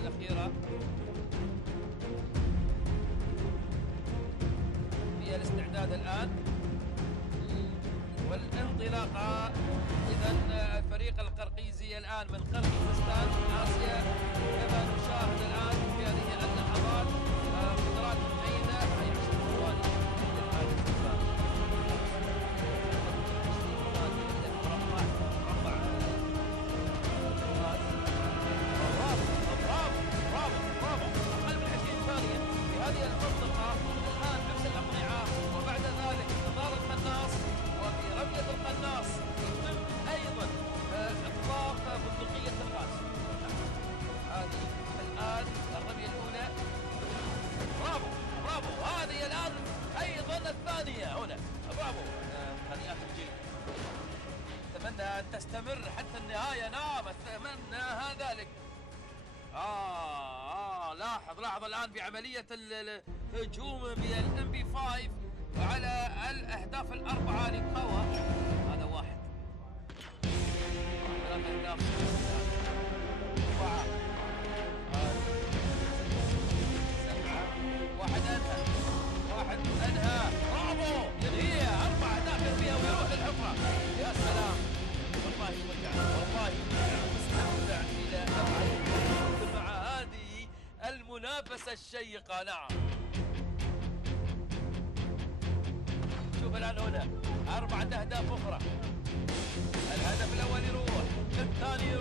الأخيرة هي الاستعداد الآن والانطلاقة. إذا الفريق القرقيزي الآن من قرقيزستان آسيا كما نشاهد الآن في هذه اللحظات قدرات جيدة. هي 10 ثواني أقل من 20 ثانية في هذه المنطقة. الآن نفس الأقنعة وبعد ذلك انتظار القناص، وفي رمية القناص يتم أيضا إطلاق بندقية الغاز. هذه الآن الرمية الأولى. برافو برافو. هذه الآن أيضا الثانية هنا. برافو. هنيئات الجيل. أتمنى أن تستمر حتى النهاية. نعم أتمنى ذلك. لاحظ الآن بعملية الهجوم بالام بي 5 على الأهداف الأربعة لكاوا. هذا واحد. 3 أهداف. 4 7. واحد أنهى. برافو. ينهيها. 4 أهداف يرميها ويروح للحفرة. يا سلام. والله مستمتع إلى أبعد مع هذه المنافسة الشيقة. نعم. شوف الآن هنا 4 أهداف أخرى. الهدف الأول يروح، الثاني